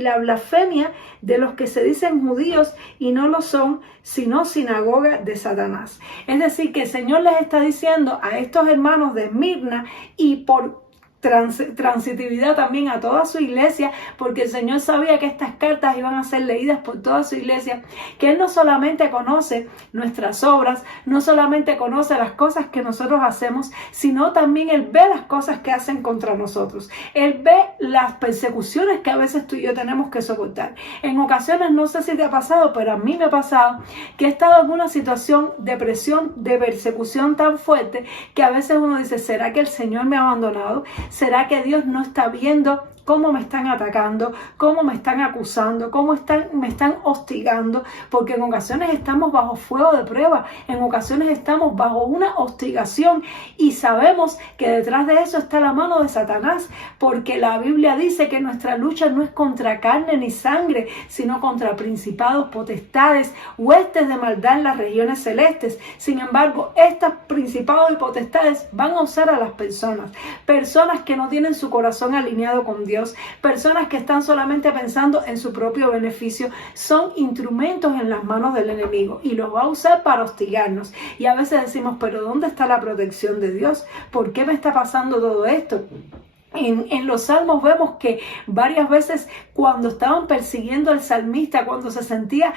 y la blasfemia de los que se dicen judíos y no lo son, sino sinagoga de Satanás. Es decir, que el Señor les está diciendo a estos hermanos de Esmirna, y por transitividad también a toda su iglesia, porque el Señor sabía que estas cartas iban a ser leídas por toda su iglesia, que Él no solamente conoce nuestras obras, no solamente conoce las cosas que nosotros hacemos, sino también Él ve las cosas que hacen contra nosotros. Él ve las persecuciones que a veces tú y yo tenemos que soportar. En ocasiones, no sé si te ha pasado, pero a mí me ha pasado que he estado en una situación de presión, de persecución tan fuerte, que a veces uno dice, ¿será que el Señor me ha abandonado? ¿Será que Dios no está viendo cómo me están atacando, cómo me están acusando, cómo me están hostigando? Porque en ocasiones estamos bajo fuego de prueba, en ocasiones estamos bajo una hostigación, y sabemos que detrás de eso está la mano de Satanás, porque la Biblia dice que nuestra lucha no es contra carne ni sangre, sino contra principados, potestades, huestes de maldad en las regiones celestes. Sin embargo, estos principados y potestades van a usar a las personas que no tienen su corazón alineado con Dios, personas que están solamente pensando en su propio beneficio. Son instrumentos en las manos del enemigo y los va a usar para hostigarnos. Y a veces decimos, pero ¿dónde está la protección de Dios? ¿Por qué me está pasando todo esto? En los salmos vemos que varias veces, cuando estaban persiguiendo al salmista, cuando se sentía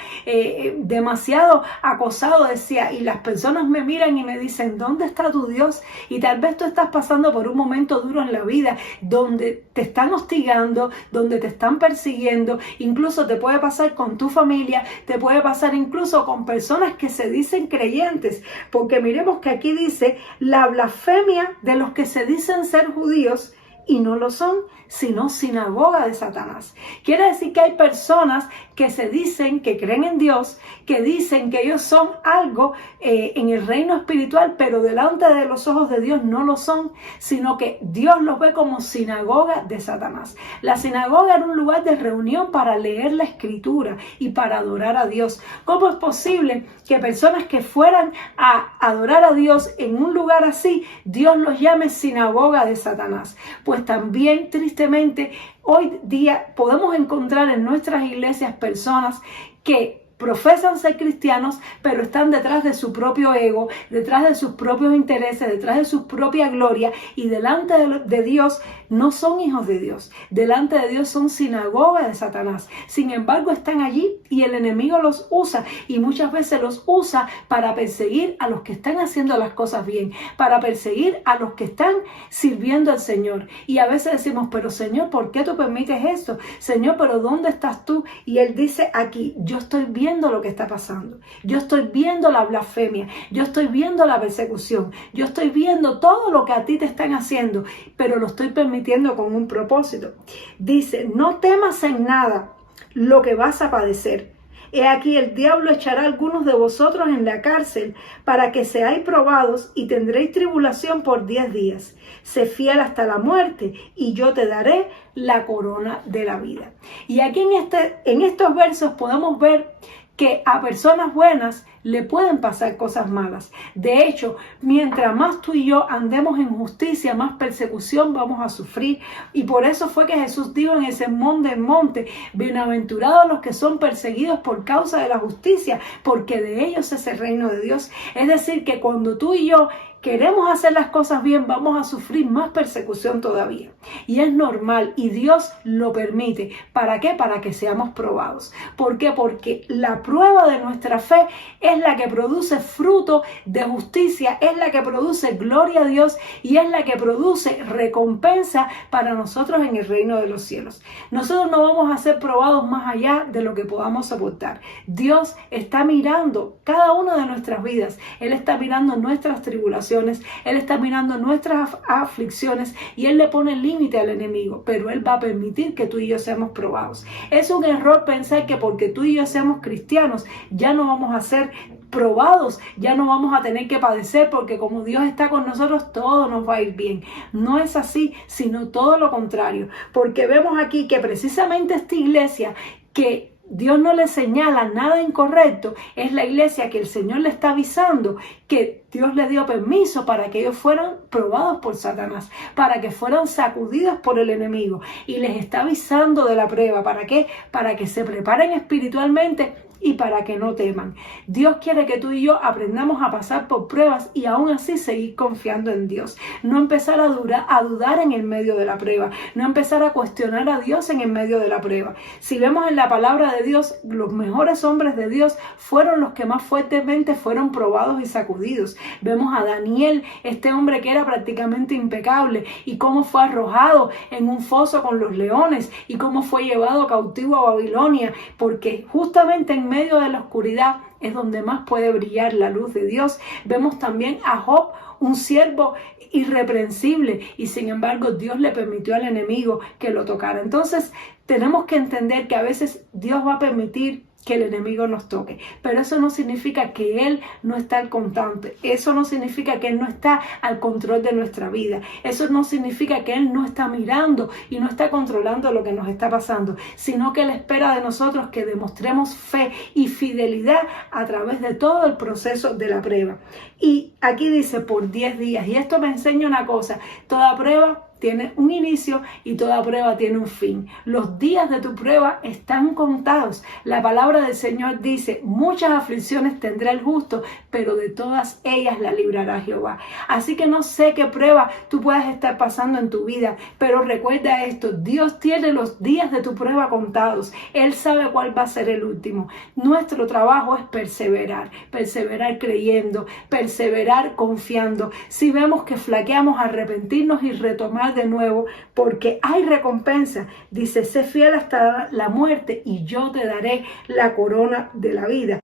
demasiado acosado, decía, y las personas me miran y me dicen, ¿dónde está tu Dios? Y tal vez tú estás pasando por un momento duro en la vida, donde te están hostigando, donde te están persiguiendo. Incluso te puede pasar con tu familia, te puede pasar incluso con personas que se dicen creyentes, porque miremos que aquí dice, la blasfemia de los que se dicen ser judíos y no lo son, sino sinagoga de Satanás. Quiere decir que hay personas que se dicen que creen en Dios, que dicen que ellos son algo en el reino espiritual, pero delante de los ojos de Dios no lo son, sino que Dios los ve como sinagoga de Satanás. La sinagoga era un lugar de reunión para leer la escritura y para adorar a Dios. ¿Cómo es posible que personas que fueran a adorar a Dios en un lugar así, Dios los llame sinagoga de Satanás? Pues también, tristemente, hoy día podemos encontrar en nuestras iglesias personas que profesan ser cristianos, pero están detrás de su propio ego, detrás de sus propios intereses, detrás de su propia gloria, y delante de Dios no son hijos de Dios. Delante de Dios son sinagoga de Satanás. Sin embargo, están allí y el enemigo los usa, y muchas veces los usa para perseguir a los que están haciendo las cosas bien, para perseguir a los que están sirviendo al Señor. Y a veces decimos, pero Señor, ¿por qué tú permites esto? Señor, pero ¿dónde estás tú? Y Él dice aquí, yo estoy viendo lo que está pasando, yo estoy viendo la blasfemia, yo estoy viendo la persecución, yo estoy viendo todo lo que a ti te están haciendo, pero lo estoy permitiendo con un propósito. Dice, no temas en nada lo que vas a padecer. He aquí, el diablo echará a algunos de vosotros en la cárcel para que seáis probados, y tendréis tribulación por 10 días. Sé fiel hasta la muerte y yo te daré la corona de la vida. Y aquí en estos versos podemos ver que a personas buenas le pueden pasar cosas malas. De hecho, mientras más tú y yo andemos en justicia, más persecución vamos a sufrir. Y por eso fue que Jesús dijo en el Sermón del Monte, bienaventurados los que son perseguidos por causa de la justicia, porque de ellos es el reino de Dios. Es decir, que cuando tú y yo queremos hacer las cosas bien, vamos a sufrir más persecución todavía. Y es normal, y Dios lo permite. ¿Para qué? Para que seamos probados. ¿Por qué? Porque la prueba de nuestra fe es la que produce fruto de justicia, es la que produce gloria a Dios, y es la que produce recompensa para nosotros en el reino de los cielos. Nosotros no vamos a ser probados más allá de lo que podamos soportar. Dios está mirando cada una de nuestras vidas. Él está mirando nuestras tribulaciones. Él está mirando nuestras aflicciones, y Él le pone límite al enemigo, pero Él va a permitir que tú y yo seamos probados. Es un error pensar que porque tú y yo seamos cristianos ya no vamos a ser probados, ya no vamos a tener que padecer, porque como Dios está con nosotros, todo nos va a ir bien. No es así, sino todo lo contrario, porque vemos aquí que precisamente esta iglesia que Dios no le señala nada incorrecto, es la iglesia que el Señor le está avisando que Dios le dio permiso para que ellos fueran probados por Satanás, para que fueran sacudidos por el enemigo, y les está avisando de la prueba. ¿Para qué? Para que se preparen espiritualmente y para que no teman. Dios quiere que tú y yo aprendamos a pasar por pruebas y aún así seguir confiando en Dios. No empezar a dudar en el medio de la prueba. No empezar a cuestionar a Dios en el medio de la prueba. Si vemos en la palabra de Dios, los mejores hombres de Dios fueron los que más fuertemente fueron probados y sacudidos. Vemos a Daniel, este hombre que era prácticamente impecable, y cómo fue arrojado en un foso con los leones y cómo fue llevado cautivo a Babilonia, porque justamente en medio de la oscuridad es donde más puede brillar la luz de Dios. Vemos también a Job, un siervo irreprensible, y sin embargo Dios le permitió al enemigo que lo tocara. Entonces tenemos que entender que a veces Dios va a permitir que el enemigo nos toque, pero eso no significa que Él no está al constante, eso no significa que Él no está al control de nuestra vida, eso no significa que Él no está mirando y no está controlando lo que nos está pasando, sino que Él espera de nosotros que demostremos fe y fidelidad a través de todo el proceso de la prueba. Y aquí dice por 10 días, y esto me enseña una cosa: toda prueba tiene un inicio y toda prueba tiene un fin. Los días de tu prueba están contados. La palabra del Señor dice: muchas aflicciones tendrá el justo, pero de todas ellas la librará Jehová. Así que no sé qué prueba tú puedas estar pasando en tu vida, pero recuerda esto: Dios tiene los días de tu prueba contados. Él sabe cuál va a ser el último. Nuestro trabajo es perseverar creyendo, perseverar confiando. Si vemos que flaqueamos, arrepentirnos y retomar de nuevo, porque hay recompensa. Dice: sé fiel hasta la muerte y yo te daré la corona de la vida.